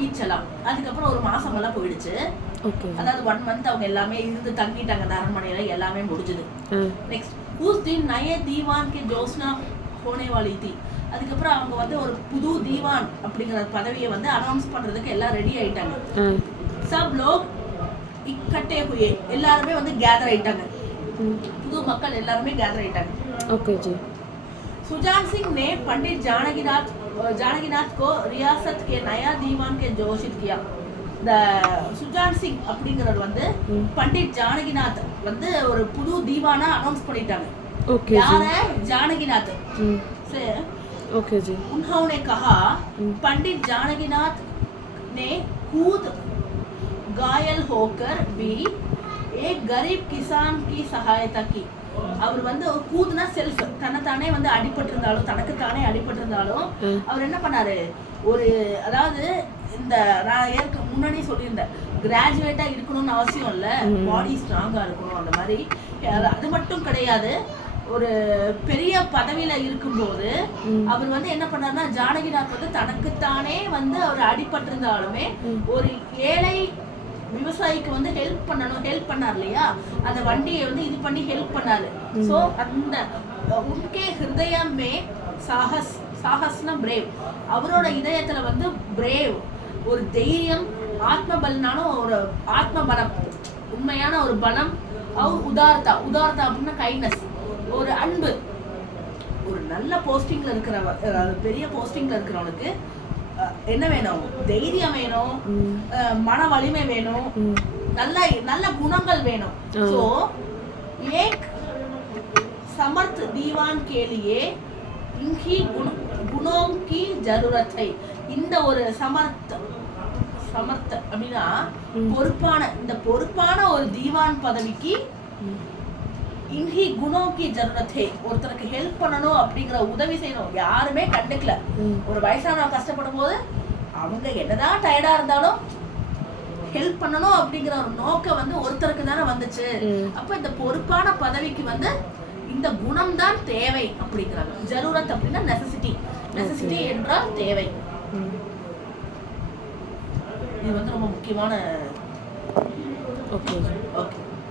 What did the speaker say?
Beach எல்லாம். அதுக்கப்புறம் ஒரு மாசம் எல்லாம் போயிடுச்சு. அதாவது 1 month அவங்க எல்லாமே இருந்து தங்கிட்டாங்க அந்த அரண்மனையில, எல்லாமே முடிஞ்சது. நெக்ஸ்ட் உஸ் தின் நயே தீவான் கே ஜோஸ்னா ஹோனே வாலி தி. அதுக்கப்புறம் அவங்க வந்து ஒரு புது தீவான் அப்படிங்கிற பதவியை வந்து அனௌன்ஸ் பண்றதுக்கு எல்லாம் ரெடி ஆயிட்டாங்க. சப் லோக் இக்கட்டே ஹுயே, எல்லாருமே வந்து கேதர் ஆயிட்டாங்க. புது மக்கள் எல்லாருமே கேதர் ஆயிட்டாங்க. Okay G. सुजान सिंह ने पंडित जानकीनाथ को रियासत के नया दीवान के घोषित किया. இந்த சுஜான் சிங் அப்படிங்கிறவர் வந்து பண்டிட் ஜானகிநாத் வந்து ஒரு புது தீவானா அனௌன்ஸ் பண்ணிட்டாங்க. ஓகே யார? ஜானகிநாத். சரி ओके जी. उन्होंने कहा पंडित जानकीनाथ ने खुद घायल होकर भी एक गरीब किसान की सहायता की. அவர் வந்து கூதுனா செல்ஃப், தன்னைத்தானே வந்து அடிபட்டிருந்தாலும் தனக்குத்தானே அடிபட்டிருந்தாலும் அவர் என்ன பண்ணாரு, ஒரு அதாவது இந்த நான் ஏற்க முன்னாடி சொல்லியிருந்தேன், கிராஜுவேட்டா இருக்கணும்னு அவசியம் இல்லை, பாடி ஸ்ட்ராங்கா இருக்கணும். அந்த மாதிரி அது மட்டும் கிடையாது, ஒரு பெரிய பதவியில இருக்கும்போது அவர் வந்து என்ன பண்ணாருன்னா, ஜானகிநாத் வந்து தனக்குத்தானே வந்து அவர் அடிபட்டிருந்தாலுமே ஒரு ஏழை விவசாயிக்கு வந்து ஹெல்ப் பண்ணார் இல்லையா, அந்த வண்டியை வந்து இது பண்ணி ஹெல்ப் பண்ணாரு. சோ அந்த உன்கே ஹிருதயமே சாகஸ்னா பிரேவ், அவரோட இதயத்துல வந்து பிரேவ் ஒரு தைரியம், ஆத்ம பலனாலும் ஒரு ஆத்ம பலம், உண்மையான ஒரு பலம். அவர் உதார்த்தா அப்படின்னா கைண்ட்னஸ், ஒரு அன்பு. ஒரு நல்ல போஸ்டிங்ல இருக்கிறவ, பெரிய போஸ்டிங்ல இருக்கிறவனுக்கு என்ன வேணும்? தைரியம் வேணும், மன வலிமை வேணும், நல்ல குணங்கள் வேணும். சோ एक समर्थ दीवान के लिए इनकी गुणों की जरूरत है. இந்த ஒரு சமர்த்த அப்படின்னா பொறுப்பான, இந்த பொறுப்பான ஒரு தீவான் பதவிக்கு இன்ஹி குணோக்கி ஜருரத். ஒருத்தருக்கு ஹெல்ப் பண்ணணும், அப்படிங்கிற உதவி செய்யணும். யாருமே கண்டுக்கல. ஒரு வயசானவங்க கஷ்டப்படும் போது அவங்க என்னதான் டயர்டா இருந்தாலும் ஹெல்ப் பண்ணணும் அப்படிங்கிற ஒரு நோக்கம் வந்து ஒருத்தருக்கு தானே வந்துச்சு. அப்ப இந்த பொறுப்பான பதவிக்கு வந்து இந்த குணம் தான் தேவை அப்படிங்கிறாங்க. ஜரூரத் அப்படின்னா நெசசிட்டி என்றால் தேவை. இது வந்து ரொம்ப முக்கியமான. ஓகே.